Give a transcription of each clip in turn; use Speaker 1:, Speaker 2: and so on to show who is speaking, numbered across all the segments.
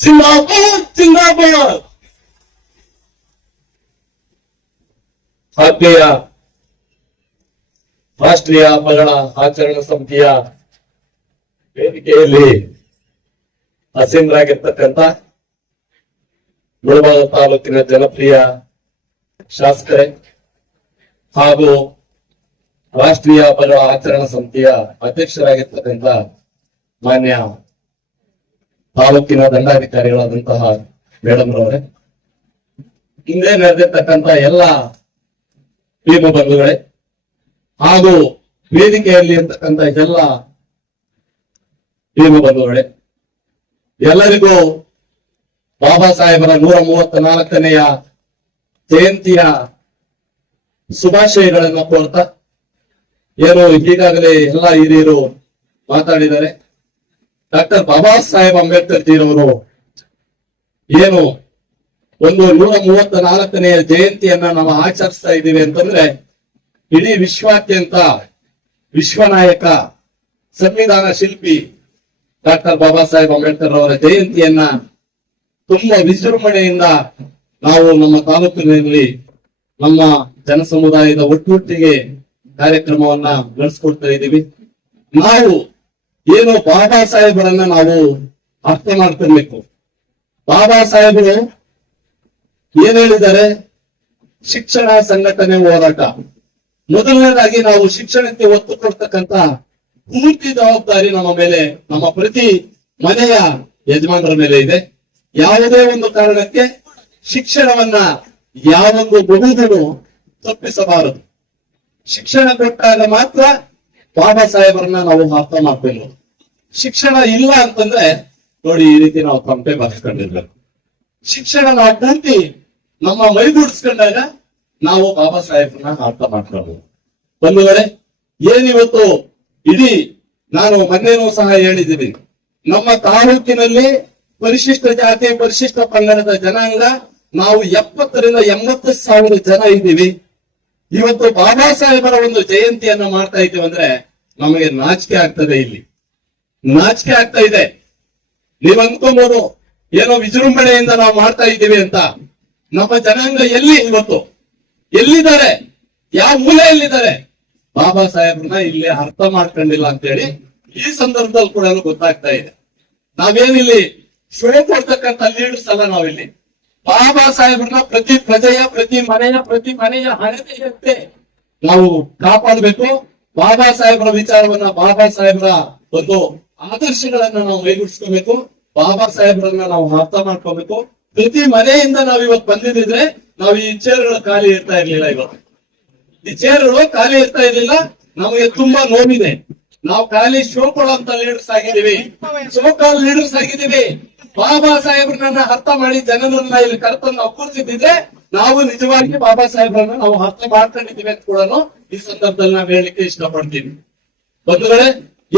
Speaker 1: ಜಿಂದಾಬಾದ್ ಜಿಂದಾಬಾದ್ ಆತ್ಮೀಯ ರಾಷ್ಟ್ರೀಯ ಮಗಳ ಆಚರಣಾ ಸಮಿತಿಯ ವೇದಿಕೆಯಲ್ಲಿ ಹಸೀನರಾಗಿರ್ತಕ್ಕಂಥ ಮುಳಬಾಗ ತಾಲೂಕಿನ ಜನಪ್ರಿಯ ಶಾಸಕರೇ ಹಾಗೂ ರಾಷ್ಟ್ರೀಯ ಮಗಳ ಆಚರಣಾ ಸಮಿತಿಯ ಅಧ್ಯಕ್ಷರಾಗಿರ್ತಕ್ಕಂಥ ಮಾನ್ಯ ತಾಲೂಕಿನ ದಂಡಾಧಿಕಾರಿಗಳಾದಂತಹ ಮೇಡಮ್ ರವರೇ. ಹಿಂದೆ ನಡೆದಿರ್ತಕ್ಕಂಥ ಎಲ್ಲ ಭೀಮ ಬಂಧುಗಳೇ ಹಾಗೂ ವೇದಿಕೆಯಲ್ಲಿ ಇರ್ತಕ್ಕಂತ ಎಲ್ಲ ಭೀಮ ಬಂಧುಗಳೇ ಎಲ್ಲರಿಗೂ ಬಾಬಾ ಸಾಹೇಬರ ನೂರ ಮೂವತ್ತ ನಾಲ್ಕನೆಯ ಜಯಂತಿಯ ಶುಭಾಶಯಗಳನ್ನು ಕೋರ್ತಾ, ಏನು ಈಗಾಗಲೇ ಎಲ್ಲ ಹಿರಿಯರು ಮಾತಾಡಿದ್ದಾರೆ. ಡಾಕ್ಟರ್ ಬಾಬಾ ಸಾಹೇಬ್ ಅಂಬೇಡ್ಕರ್ ಜೀರವರು ಏನು ಒಂದು ನೂರ ಮೂವತ್ತ ನಾಲ್ಕನೆಯ ಜಯಂತಿಯನ್ನ ನಾವು ಆಚರಿಸ್ತಾ ಇದ್ದೀವಿ ಅಂತಂದ್ರೆ ಇಡೀ ವಿಶ್ವಾದ್ಯಂತ ವಿಶ್ವನಾಯಕ ಸಂವಿಧಾನ ಶಿಲ್ಪಿ ಡಾಕ್ಟರ್ ಬಾಬಾ ಸಾಹೇಬ್ ಅಂಬೇಡ್ಕರ್ ಅವರ ಜಯಂತಿಯನ್ನ ತುಂಬಾ ವಿಜೃಂಭಣೆಯಿಂದ ನಾವು ನಮ್ಮ ತಾಲೂಕಿನಲ್ಲಿ ನಮ್ಮ ಜನ ಸಮುದಾಯದ ಒಟ್ಟೊಟ್ಟಿಗೆ ಕಾರ್ಯಕ್ರಮವನ್ನ ನಡೆಸ್ಕೊಡ್ತಾ ಇದ್ದೀವಿ. ನಾವು ಏನು ಬಾಬಾ ಸಾಹೇಬರನ್ನ ನಾವು ಅರ್ಥ ಮಾಡ್ಕೊಳ್ಬೇಕು. ಬಾಬಾ ಸಾಹೇಬರು ಏನ್ ಹೇಳಿದ್ದಾರೆ? ಶಿಕ್ಷಣ ಸಂಘಟನೆ ಹೋರಾಟ. ಮೊದಲನೇದಾಗಿ ನಾವು ಶಿಕ್ಷಣಕ್ಕೆ ಒತ್ತು ಕೊಡ್ತಕ್ಕಂತ ಪೂರ್ತಿ ಜವಾಬ್ದಾರಿ ನಮ್ಮ ಮೇಲೆ, ನಮ್ಮ ಪ್ರತಿ ಮನೆಯ ಯಜಮಾನರ ಮೇಲೆ ಇದೆ. ಯಾವುದೇ ಒಂದು ಕಾರಣಕ್ಕೆ ಶಿಕ್ಷಣವನ್ನ ಯಾವೊಂದು ತಪ್ಪಿಸಬಾರದು. ಶಿಕ್ಷಣ ಕೊಟ್ಟಾಗ ಮಾತ್ರ ಬಾಬಾ ಸಾಹೇಬರನ್ನ ನಾವು ಅರ್ಥ ಮಾಡ್ಬೇಕು. ಶಿಕ್ಷಣ ಇಲ್ಲ ಅಂತಂದ್ರೆ ನೋಡಿ ಈ ರೀತಿ ನಾವು ತಂಪೆ ಬರ್ಸ್ಕೊಂಡಿರ್ಬೇಕು ಶಿಕ್ಷಣ ಅಡ್ಡಂತಿ ನಮ್ಮ ಮೈಗೂಡಿಸ್ಕೊಂಡಾಗ ನಾವು ಬಾಬಾ ಸಾಹೇಬ್ರನ್ನ ಅರ್ಥ ಮಾಡ್ಕೊಳ್ಬೋದು ಬಂಧುಗಳೇ ಏನಿವತ್ತು ಇಡೀ ನಾನು ಮೊನ್ನೆನೂ ಸಹ ಹೇಳಿದ್ದೀನಿ. ನಮ್ಮ ತಾಲೂಕಿನಲ್ಲಿ ಪರಿಶಿಷ್ಟ ಜಾತಿ, ಪರಿಶಿಷ್ಟ ಪಂಗಡದ ಜನಾಂಗ ನಾವು ಎಪ್ಪತ್ತರಿಂದ ಎಂಬತ್ತು ಸಾವಿರ ಜನ ಇದ್ದೀವಿ. ಇವತ್ತು ಬಾಬಾ ಸಾಹೇಬರ ಒಂದು ಜಯಂತಿಯನ್ನು ಮಾಡ್ತಾ ಇದ್ದೀವಿ ಅಂದ್ರೆ ನಮಗೆ ನಾಚಿಕೆ ಆಗ್ತದೆ ಇಲ್ಲಿ. ನಾಚಿಕೆ ಆಗ್ತಾ ಇದೆ. ನೀವ್ ಅನ್ಕೊಂಬೋದು ಏನೋ ವಿಜೃಂಭಣೆಯಿಂದ ನಾವು ಮಾಡ್ತಾ ಇದ್ದೀವಿ ಅಂತ. ನಮ್ಮ ಜನಾಂಗ ಎಲ್ಲಿ ಇವತ್ತು? ಎಲ್ಲಿದ್ದಾರೆ? ಯಾವ ಮೂಲೆಯಲ್ಲಿದ್ದಾರೆ? ಬಾಬಾ ಸಾಹೇಬ್ರನ್ನ ಇಲ್ಲಿ ಅರ್ಥ ಮಾಡ್ಕೊಂಡಿಲ್ಲ ಅಂತ ಹೇಳಿ ಈ ಸಂದರ್ಭದಲ್ಲಿ ಕೂಡ ಗೊತ್ತಾಗ್ತಾ ಇದೆ. ನಾವೇನಿಲ್ಲಿ ಶ್ರೇ ಕೊಡ್ತಕ್ಕಂಥ ಲೀಡರ್ಸ್ ಅಲ್ಲ ನಾವಿಲ್ಲಿ. ಬಾಬಾ ಸಾಹೇಬ್ರನ್ನ ಪ್ರತಿ ಪ್ರಜೆಯ, ಪ್ರತಿ ಮನೆಯ ಪ್ರತಿ ಮನೆಯ ಹಣತೆಯಂತೆ ನಾವು ಕಾಪಾಡಬೇಕು. ಬಾಬಾ ಸಾಹೇಬರ ವಿಚಾರವನ್ನ ಬಾಬಾ ಸಾಹೇಬರ ಒಂದು ಆದರ್ಶಗಳನ್ನ ನಾವು ಮೈಗೂಡಿಸ್ಕೋಬೇಕು. ಬಾಬಾ ಸಾಹೇಬ್ರನ್ನ ನಾವು ಅರ್ಥ ಮಾಡ್ಕೋಬೇಕು. ಪ್ರತಿ ಮನೆಯಿಂದ ನಾವ್ ಇವತ್ತು ಬಂದಿದ್ರೆ ನಾವು ಈ ಚೇರ್ಗಳು ಖಾಲಿ ಇರ್ತಾ ಇರ್ಲಿಲ್ಲ ಇವತ್ತು ಈ ಚೇರ್ಗಳು ಖಾಲಿ ಇರ್ತಾ ಇರ್ಲಿಲ್ಲ. ನಮಗೆ ತುಂಬಾ ನೋವಿದೆ. ನಾವು ಖಾಲಿ ಶೋ ಅಂತ ಲೀಡರ್ಸ್ ಆಗಿದ್ದೀವಿ. ಸೋಕಾಲ್ ಲೀಡರ್ಸ್ ಆಗಿದ್ದೀವಿ. ಬಾಬಾ ಸಾಹೇಬ್ರನ್ನ ಅರ್ಥ ಮಾಡಿ ಜನರನ್ನ ಇಲ್ಲಿ ಕರ್ತನ್ನ ನಾವು ಕೂರಿಸಿದ್ರೆ ನಾವು ನಿಜವಾಗಿ ಬಾಬಾ ಸಾಹೇಬ್ರನ್ನ ನಾವು ಅರ್ಥ ಮಾಡ್ಕೊಂಡಿದ್ದೀವಿ ಅಂತ ಕೂಡ ಈ ಸಂದರ್ಭದಲ್ಲಿ ನಾವು ಹೇಳಲಿಕ್ಕೆ ಇಷ್ಟಪಡ್ತೀನಿ. ಬಂಧುಗಳೇ,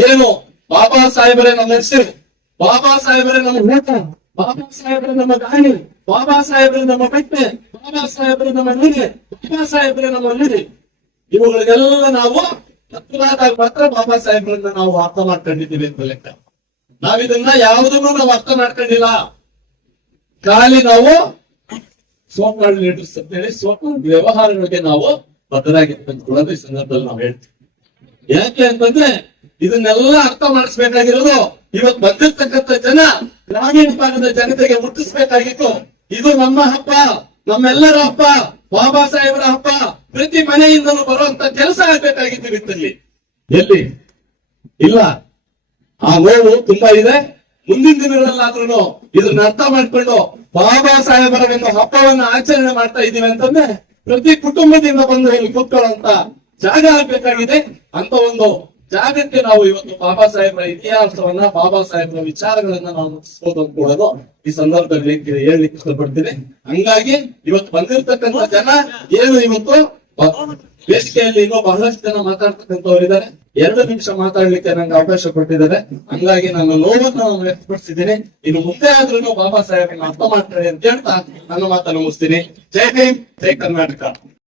Speaker 1: ಏನು? ಬಾಬಾ ಸಾಹೇಬರೇ ನಮ್ಮ ಹೆಸರು. ಬಾಬಾ ಸಾಹೇಬರೇ ನಮ್ಮ ಊಟ ಬಾಬಾ ಸಾಹೇಬರೇ ನಮ್ಮ ಗಾಳಿ. ಬಾಬಾ ಸಾಹೇಬರೇ ನಮ್ಮ ಬೆಟ್ಟೆ. ಬಾಬಾ ಸಾಹೇಬರೇ ನಮ್ಮ ನೀರೆ ಬಾಬಾ ಸಾಹೇಬರೇ ನಮ್ಮ ನೀರಿ ಇವುಗಳಿಗೆಲ್ಲ ನಾವು ಹತ್ತಿರದಾಗ ಮಾತ್ರ ಬಾಬಾ ಸಾಹೇಬ್ರನ್ನ ನಾವು ಅರ್ಥ ಮಾಡ್ಕೊಂಡಿದ್ದೀವಿ ಅಂತ ಲೆಕ್ಕ. ನಾವಿದನ್ನ ಯಾವುದನ್ನು ನಾವು ಅರ್ಥ ಮಾಡ್ಕೊಂಡಿಲ್ಲ. ಖಾಲಿ ನಾವು ಸೋಕಾಳ್ ಲೀಡರ್ಸ್ ಅಂತ ಹೇಳಿ ಸೋಕಾಳ್ ವ್ಯವಹಾರಗಳಿಗೆ ನಾವು ಕೂಡ ಈ ಸಂದರ್ಭದಲ್ಲಿ ನಾವು ಹೇಳ್ತೀವಿ. ಯಾಕೆ ಅಂತಂದ್ರೆ ಇದನ್ನೆಲ್ಲ ಅರ್ಥ ಮಾಡಿಸ್ಬೇಕಾಗಿರೋದು ಇವತ್ತು ಬಂದಿರ್ತಕ್ಕಂಥ ಜನ ಗ್ರಾಮೀಣ ಭಾಗದ ಜನತೆಗೆ ಮುಟ್ಟಿಸ್ಬೇಕಾಗಿತ್ತು ಇದು ನಮ್ಮ ಹಬ್ಬ, ನಮ್ಮೆಲ್ಲರ ಹಬ್ಬ, ಬಾಬಾ ಸಾಹೇಬರ ಹಬ್ಬ, ಪ್ರತಿ ಮನೆಯಿಂದಲೂ ಬರುವಂತ ಕೆಲಸ ಆಗ್ಬೇಕಾಗಿತ್ತು ಇವತ್ತಲ್ಲಿ ಎಲ್ಲಿ? ಇಲ್ಲ. ಆ ನೋವು ತುಂಬಾ ಇದೆ. ಮುಂದಿನ ದಿನಗಳಲ್ಲಾದ್ರೂ ಇದನ್ನ ಅರ್ಥ ಮಾಡ್ಕೊಂಡು ಬಾಬಾ ಸಾಹೇಬರ ಒಂದು ಹಬ್ಬವನ್ನ ಆಚರಣೆ ಮಾಡ್ತಾ ಇದೀವಿ ಅಂತಂದ್ರೆ ಪ್ರತಿ ಕುಟುಂಬದಿಂದ ಬಂದು ಇಲ್ಲಿ ಕೂತ್ಕೊಳ್ಳುವಂತ ಜಾಗ ಆಗ್ಬೇಕಾಗಿದೆ. ಅಂತ ಒಂದು ಜಾಗಕ್ಕೆ ನಾವು ಇವತ್ತು ಬಾಬಾ ಸಾಹೇಬರ ಇತಿಹಾಸವನ್ನ, ಬಾಬಾ ಸಾಹೇಬರ ವಿಚಾರಗಳನ್ನ ನಾವು ಮುಗಿಸ್ಬೋದು ಅಂತ ಕೂಡ ಈ ಸಂದರ್ಭದಲ್ಲಿ ಹೇಳಲಿಕ್ಕೆ ಇಷ್ಟಪಡ್ತೀನಿ. ಹಂಗಾಗಿ ಇವತ್ತು ಬಂದಿರ್ತಕ್ಕಂಥ ಜನ ಏನು ಇವತ್ತು ಬೇಸಿಗೆಯಲ್ಲಿ ಇನ್ನೂ ಬಹಳಷ್ಟು ಜನ ಮಾತಾಡ್ತಕ್ಕಂಥವ್ರು ಎರಡು ನಿಮಿಷ ಮಾತಾಡ್ಲಿಕ್ಕೆ ನಂಗೆ ಅವಕಾಶ ಕೊಟ್ಟಿದ್ದಾರೆ. ಹಂಗಾಗಿ ನನ್ನ ನೋವನ್ನು ನಾನು ವ್ಯಕ್ತಪಡಿಸಿದ್ದೀನಿ ಇನ್ನು ಮುಂದೆ ಆದ್ರೂ ಬಾಬಾ ಸಾಹೇಬ್ ಅರ್ಥ ಮಾಡ್ತಾರೆ ಅಂತ ಹೇಳ್ತಾ ನನ್ನ ಮಾತನ್ನು ಮುಗಿಸ್ತೀನಿ. ಜೈ ಭೀಮ್ ಜೈ ಕರ್ನಾಟಕ.